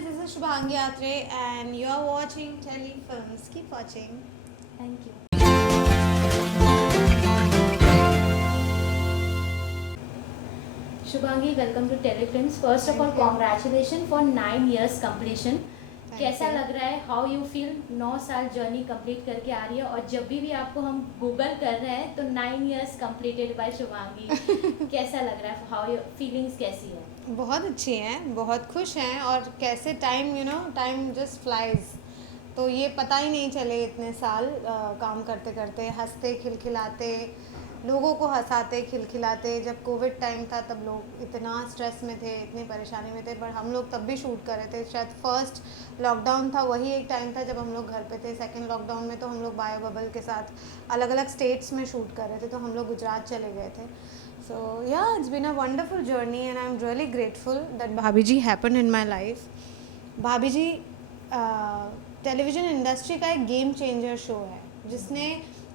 listeners, this is Shubhangi Atre and you are watching Telefilms. Keep watching. Thank you. Shubhangi, welcome to Telefilms. First of all, Thank you. congratulations for 9 years completion. Thank कैसा you. लग रहा है? How you feel? 9 साल journey complete करके आ रही है और जब भी आपको हम गूगल कर रहे हैं तो 9 years completed by शुभांगी. कैसा लग रहा है? How your feelings कैसी है? बहुत अच्छी हैं, बहुत खुश हैं और कैसे टाइम टाइम जस्ट फ्लाइज। तो ये पता ही नहीं चले इतने साल काम करते करते, हंसते खिलखिलाते, लोगों को हंसाते खिलखिलाते। जब कोविड टाइम था तब लोग इतना स्ट्रेस में थे, इतनी परेशानी में थे, पर हम लोग तब भी शूट कर रहे थे। शायद फर्स्ट लॉकडाउन था वही एक टाइम था जब हम लोग घर पे थे। सेकंड लॉकडाउन में तो हम लोग बायो बबल के साथ अलग अलग स्टेट्स में शूट कर रहे थे, तो हम लोग गुजरात चले गए थे। So yeah, it's been a wonderful journey and I'm really grateful that Bhabhi ji happened in my life. भाभी जी टेलीविज़न इंडस्ट्री का एक गेम चेंजर शो है, जिसने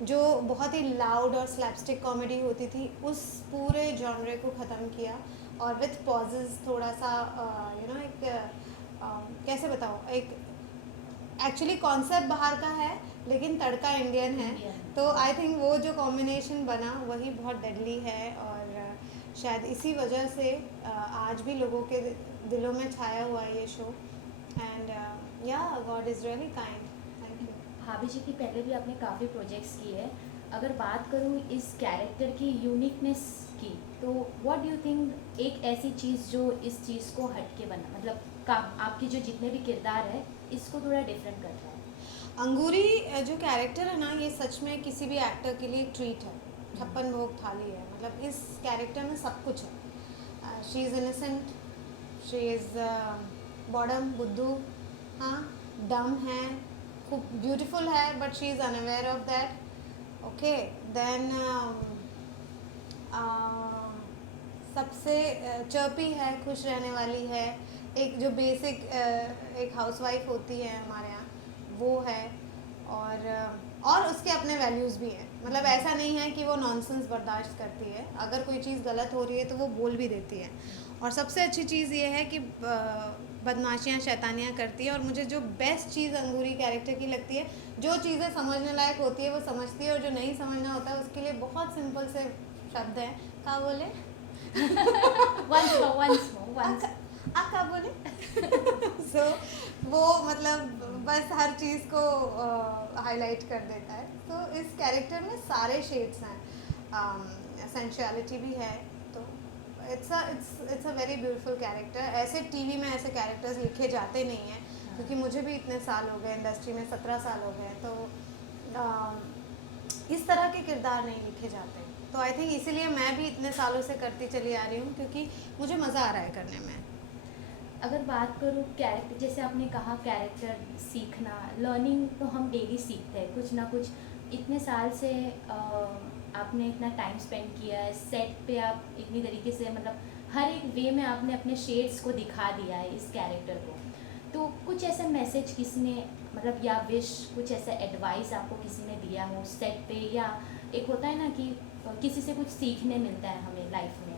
जो बहुत ही लाउड और स्लैपस्टिक कॉमेडी होती थी उस पूरे जॉनरे को ख़त्म किया और विथ पॉजेज थोड़ा सा एक कैसे बताऊँ, एक एक्चुअली कॉन्सेप्ट बाहर का है लेकिन तड़का इंडियन है। तो आई थिंक वो जो कॉम्बिनेशन बना वही बहुत डेडली है और शायद इसी वजह से आज भी लोगों के दिलों में छाया हुआ है ये शो। एंड या God is really kind. Thank you. भाभी जी की पहले भी आपने काफ़ी प्रोजेक्ट्स किए हैं. अगर बात करूँ इस कैरेक्टर की यूनिकनेस की, तो व्हाट डू यू थिंक एक ऐसी चीज़ जो इस चीज़ को हट के बना, मतलब आपकी जो जितने भी किरदार है इसको थोड़ा डिफरेंट करता है? अंगूरी जो कैरेक्टर है ना, ये सच में किसी भी एक्टर के लिए एक ट्रीट है, छप्पन भोग थाली है। मतलब इस कैरेक्टर में सब कुछ है। She is innocent, she is बॉडम बुद्धू, हाँ, डम है, खूब ब्यूटीफुल है, but she is unaware of that. Okay, then सबसे चर्पी है, खुश रहने वाली है, एक जो बेसिक एक हाउसवाइफ होती है हमारे यहाँ वो है। और उसके अपने वैल्यूज़ भी हैं। मतलब ऐसा नहीं है कि वो नॉनसेंस बर्दाश्त करती है, अगर कोई चीज़ गलत हो रही है तो वो बोल भी देती है। और सबसे अच्छी चीज़ ये है कि बदमाशियाँ शैतानियाँ करती है। और मुझे जो बेस्ट चीज़ अंगूरी कैरेक्टर की लगती है, जो चीज़ें समझने लायक होती है वो समझती है, और जो नहीं समझना होता है उसके लिए बहुत सिंपल से शब्द हैं। क्या बोले? once आप क्या बोले? सो वो मतलब बस हर चीज़ को हाईलाइट कर देता है। तो इस कैरेक्टर में सारे शेड्स हैं, सेंशुअलिटी भी है। तो it's a very beautiful character. ऐसे टीवी में ऐसे कैरेक्टर्स लिखे जाते नहीं हैं, क्योंकि मुझे भी इतने साल हो गए इंडस्ट्री में, 17 साल हो गए, तो इस तरह के किरदार नहीं लिखे जाते। तो आई थिंक इसीलिए मैं भी इतने सालों से करती चली आ रही हूँ, क्योंकि मुझे मज़ा आ रहा है करने में। अगर बात करूँ कैरेक्टर, जैसे आपने कहा कैरेक्टर सीखना, लर्निंग तो हम डेली सीखते हैं कुछ ना कुछ। इतने साल से आपने इतना टाइम स्पेंड किया है सेट पे, आप इतनी तरीके से मतलब हर एक वे में आपने अपने शेड्स को दिखा दिया है इस कैरेक्टर को। तो कुछ ऐसा मैसेज किसी ने मतलब या विश, कुछ ऐसा एडवाइस आपको किसी ने दिया हो सेट पे, या एक होता है ना कि किसी से कुछ सीखने मिलता है हमें लाइफ में,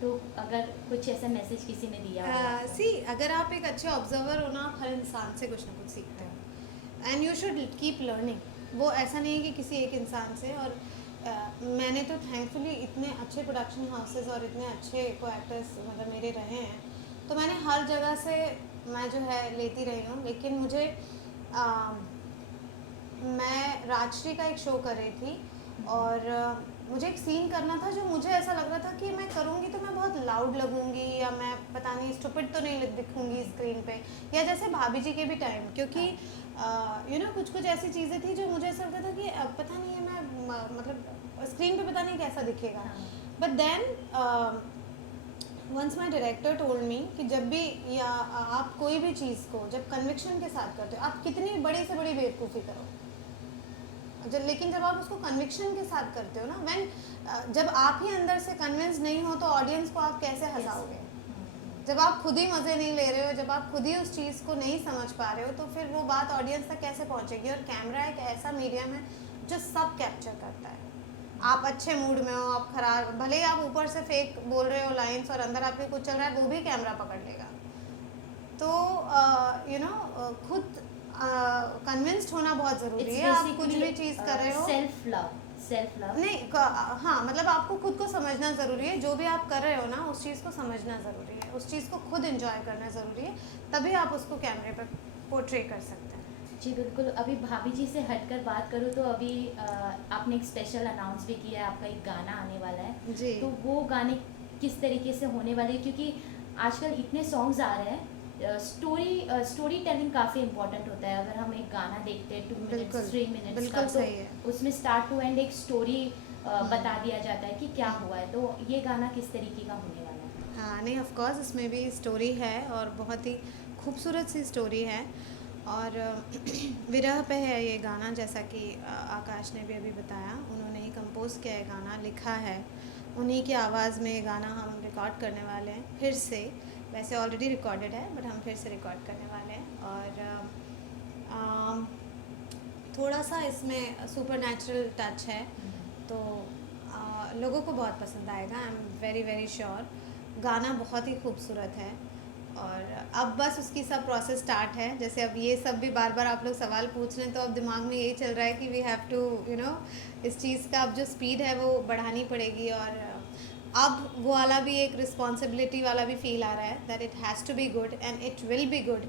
तो अगर कुछ ऐसा मैसेज किसी ने दिया हो? अगर आप एक अच्छे ऑब्जर्वर हो ना, आप हर इंसान से कुछ ना कुछ सीखते हो and you should keep learning. वो ऐसा नहीं है कि किसी एक इंसान से। और मैंने तो थैंकफुली इतने अच्छे प्रोडक्शन हाउसेस और इतने अच्छे को एक्टर्स मतलब मेरे रहे हैं, तो मैंने हर जगह से मैं जो है लेती रही हूँ। लेकिन मुझे मैं राजश्री का एक शो कर रही थी और मुझे एक सीन करना था जो मुझे ऐसा लग रहा था कि मैं करूँगी तो मैं बहुत लाउड लगूंगी, या मैं पता नहीं स्टूपिड तो नहीं दिखूंगी स्क्रीन पे, या जैसे भाभी जी के भी टाइम, क्योंकि कुछ कुछ ऐसी चीज़ें थी जो मुझे ऐसा लगता था कि पता नहीं है मैं मतलब स्क्रीन पे पता नहीं कैसा दिखेगा। But then once my director told me कि जब भी या आप कोई भी चीज़ को जब कन्विक्शन के साथ करते हो, आप कितनी बड़ी से बड़ी बेवकूफ़ी करो, लेकिन जब आप उसको कन्विक्शन के साथ करते हो ना, जब आप ही अंदर से कन्विंस नहीं हो तो ऑडियंस को आप कैसे हंसाओगे? जब आप खुद ही मज़े नहीं ले रहे हो, जब आप खुद ही उस चीज़ को नहीं समझ पा रहे हो, तो फिर वो बात ऑडियंस तक कैसे पहुंचेगी? और कैमरा एक ऐसा मीडियम है जो सब कैप्चर करता है। आप अच्छे मूड में हो, आप खराब, भले ही आप ऊपर से फेक बोल रहे हो लाइन्स और अंदर आपके कुछ चल रहा है, वो भी कैमरा पकड़ लेगा। तो यू नो खुद कन्विंस्ड होना बहुत ज़रूरी है। आप कुछ भी चीज़ कर रहे हो, सेल्फ लव नहीं हाँ, मतलब आपको खुद को समझना ज़रूरी है। जो भी आप कर रहे हो ना, उस चीज़ को समझना ज़रूरी है, उस चीज़ को खुद एंजॉय करना ज़रूरी है, तभी आप उसको कैमरे पर पोर्ट्रे कर सकते हैं। जी बिल्कुल। अभी भाभी जी से हटकर बात करूँ तो अभी आपने एक स्पेशल अनाउंस भी किया है, आपका एक गाना आने वाला है जी। तो वो गाने किस तरीके से होने वाले हैं? क्योंकि आजकल इतने सॉन्ग्स आ रहे हैं, स्टोरी टेलिंग काफ़ी इंपॉर्टेंट होता है। अगर हम एक गाना देखते हैं 2 मिनट्स बिल्कुल 3 मिनट्स बिल्कुल का, सही है। तो उसमें स्टार्ट टू एंड एक स्टोरी बता दिया जाता है कि क्या हुआ है। तो ये गाना किस तरीके का होने वाला है? हाँ, नहीं, ऑफ कोर्स इसमें भी स्टोरी है और बहुत ही खूबसूरत सी स्टोरी है। और विरह पे है ये गाना, जैसा कि आकाश ने भी अभी बताया। उन्होंने ही कंपोज किया है गाना, लिखा है उन्हीं की आवाज़ में। ये गाना हम रिकॉर्ड करने वाले हैं फिर से। वैसे ऑलरेडी रिकॉर्डेड है, बट हम फिर से रिकॉर्ड करने वाले हैं। और थोड़ा सा इसमें सुपर नेचुरल टच है, तो लोगों को बहुत पसंद आएगा। I am very very sure. गाना बहुत ही खूबसूरत है और अब बस उसकी सब प्रोसेस स्टार्ट है। जैसे अब ये सब भी बार बार आप लोग सवाल पूछ रहे हैं, तो अब दिमाग में यही चल रहा है कि we have to you know इस चीज़ का अब जो स्पीड है वो बढ़ानी पड़ेगी। और अब वो वाला भी एक रिस्पॉन्सिबिलिटी वाला भी फील आ रहा है that it has to be good and it will be good.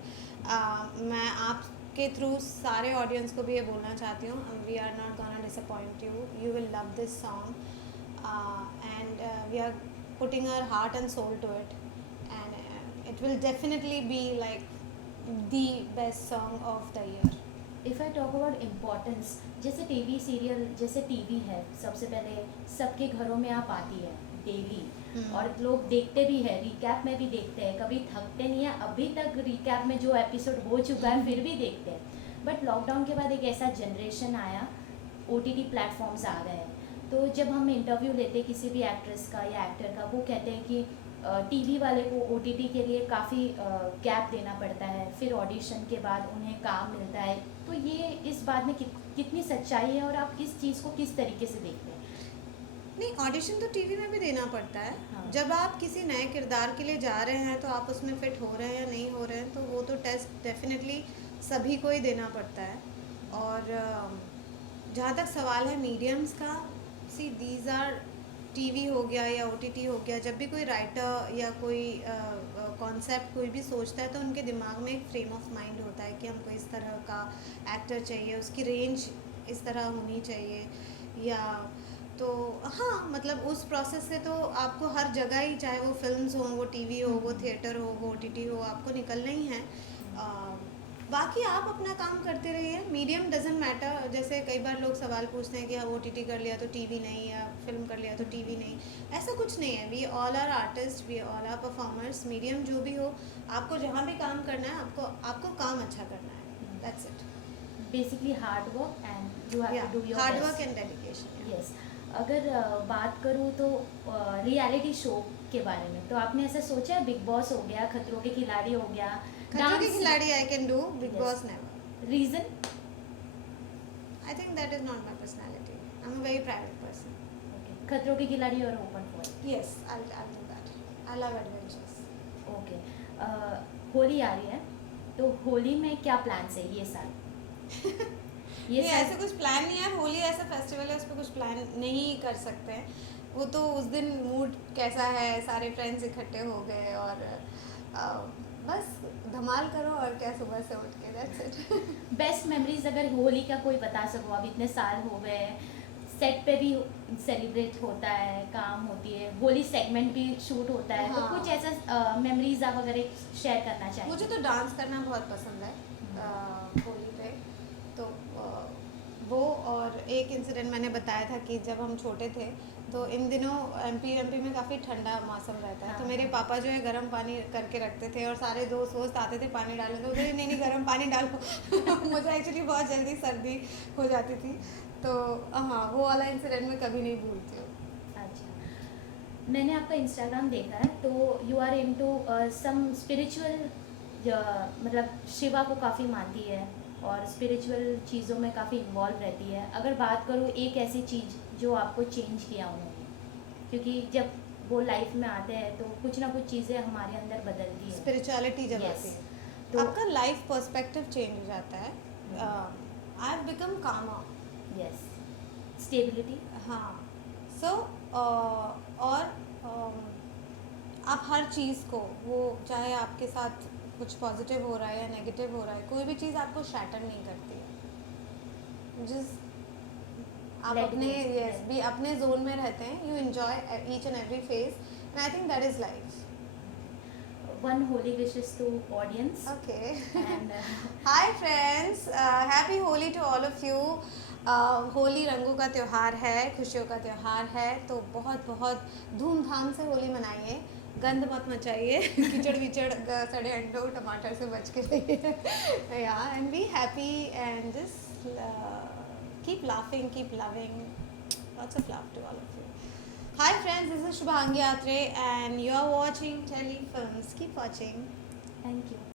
मैं आपके थ्रू सारे ऑडियंस को भी ये बोलना चाहती हूँ, we are not gonna disappoint you, you will love this song and we are putting our heart and soul to it, and it will definitely be like the best song of the year. If I talk about importance, जैसे TV serial, जैसे TV है, सबसे पहले सबके घरों में आप आती है डेली और लोग देखते भी है, रिकैप में भी देखते हैं, कभी थकते नहीं है। अभी तक रिकैप में जो एपिसोड हो चुका है फिर भी देखते हैं। बट लॉकडाउन के बाद एक ऐसा जनरेशन आया, OTT प्लेटफॉर्म्स आ गए हैं। तो जब हम इंटरव्यू लेते हैं किसी भी एक्ट्रेस का या एक्टर का, वो कहते हैं कि टीवी वाले को OTT के लिए काफ़ी गैप देना पड़ता है, फिर ऑडिशन के बाद उन्हें काम मिलता है। तो ये इस बात में कितनी सच्चाई है और आप इस चीज़ को किस तरीके से देखते हैं? नहीं, ऑडिशन तो टीवी में भी देना पड़ता है। हाँ। जब आप किसी नए किरदार के लिए जा रहे हैं तो आप उसमें फिट हो रहे हैं या नहीं हो रहे हैं, तो वो तो टेस्ट डेफिनेटली सभी को ही देना पड़ता है। और जहाँ तक सवाल है मीडियम्स का, सी दीज आर टीवी हो गया या OTT हो गया, जब भी कोई राइटर या कोई कॉन्सेप्ट कोई भी सोचता है तो उनके दिमाग में एक फ्रेम ऑफ माइंड होता है कि हमको इस तरह का एक्टर चाहिए, उसकी रेंज इस तरह होनी चाहिए। या तो हाँ, मतलब उस प्रोसेस से तो आपको हर जगह ही, चाहे वो फिल्म्स हो, वो टीवी हो, वो थिएटर हो, वो OTT हो, आपको निकलना ही है। बाकी आप अपना काम करते रहिए, मीडियम डजेंट मैटर। जैसे कई बार लोग सवाल पूछते हैं कि हाँ OTT कर लिया तो टीवी नहीं, या फिल्म कर लिया तो टीवी नहीं। ऐसा कुछ नहीं है। We all are artist, we all are performers. Medium जो भी हो, आपको जहाँ भी काम करना है, आपको काम अच्छा करना है। That's it. Basically hard work and you have to do your hard work and dedication. Yes. अगर बात करूँ तो रियलिटी शो के बारे में, तो आपने ऐसा सोचा है, बिग बॉस हो गया, खतरों के खिलाड़ी हो गया, Khatron ke Khiladi I can do, big boss never. Reason? I think that is not my personality, I am a very private person. Khatron ke Khiladi और open for? Yes, I do that. I love adventures. Okay. Holi आ रही है, तो होली में क्या प्लान्स है ये साल? ये ऐसे कुछ प्लान नहीं है। होली ऐसा फेस्टिवल है, उस पर कुछ प्लान नहीं कर सकते हैं। वो तो उस दिन मूड कैसा है, सारे फ्रेंड्स इकट्ठे हो गए और बस धमाल करो और क्या, सुबह से उठ के, दैट्स इट। बेस्ट मेमोरीज अगर होली का कोई बता सको, अब इतने साल हो गए, सेट पे भी सेलिब्रेट होता है, काम होती है, होली सेगमेंट भी शूट होता है, हाँ। तो कुछ ऐसा मेमोरीज आप अगर एक शेयर करना चाहें? मुझे तो डांस करना बहुत पसंद है होली पे। तो वो, और एक इंसिडेंट मैंने बताया था कि जब हम छोटे थे तो इन दिनों एमपी में काफ़ी ठंडा मौसम रहता है। हाँ, तो मेरे हाँ। पापा जो है गर्म पानी करके रखते थे और सारे दोस्त आते थे पानी डालने, तो उधर नहीं गर्म पानी डालो। मुझे एक्चुअली बहुत जल्दी सर्दी हो जाती थी। तो हाँ, वो वाला इंसिडेंट मैं कभी नहीं भूलती हूँ। अच्छा, मैंने आपका इंस्टाग्राम देखा है, तो you are into some spiritual, मतलब शिवा को काफ़ी मानती है और स्पिरिचुअल चीज़ों में काफ़ी इन्वॉल्व रहती है। अगर बात करूँ एक ऐसी चीज़ जो आपको चेंज किया उन्होंने, क्योंकि जब वो लाइफ में आते हैं तो कुछ ना कुछ चीज़ें हमारे अंदर बदलती है, स्पिरिचुअलिटी जब Yes. आती है। तो आपका लाइफ पर्सपेक्टिव चेंज हो जाता है. आई हैव बिकम कामर. Yes, stability. हाँ. सो और आप हर चीज़ को, वो चाहे आपके साथ कुछ पॉजिटिव हो रहा है या नेगेटिव हो रहा है, कोई भी चीज़ आपको शैटर नहीं करती है. जिस आप Let अपने go. यस भी अपने जोन में रहते हैं. You enjoy each and every phase, and I think that is life. One holy wishes to audience. Okay. And Hi friends, happy Holi to all of you. Holi रंगों का त्यौहार है, खुशियों का त्यौहार है, तो बहुत बहुत धूमधाम से होली मनाइए. गंद मत मचाइए. कीचड़ विचड़ सड़े अंडों टमाटर से बच के रहिए. या and be happy and just keep laughing, keep loving. Lots of love to all of you. Hi friends, this is Shubhangi Atre and you are watching Telefilms. Keep watching. thank you.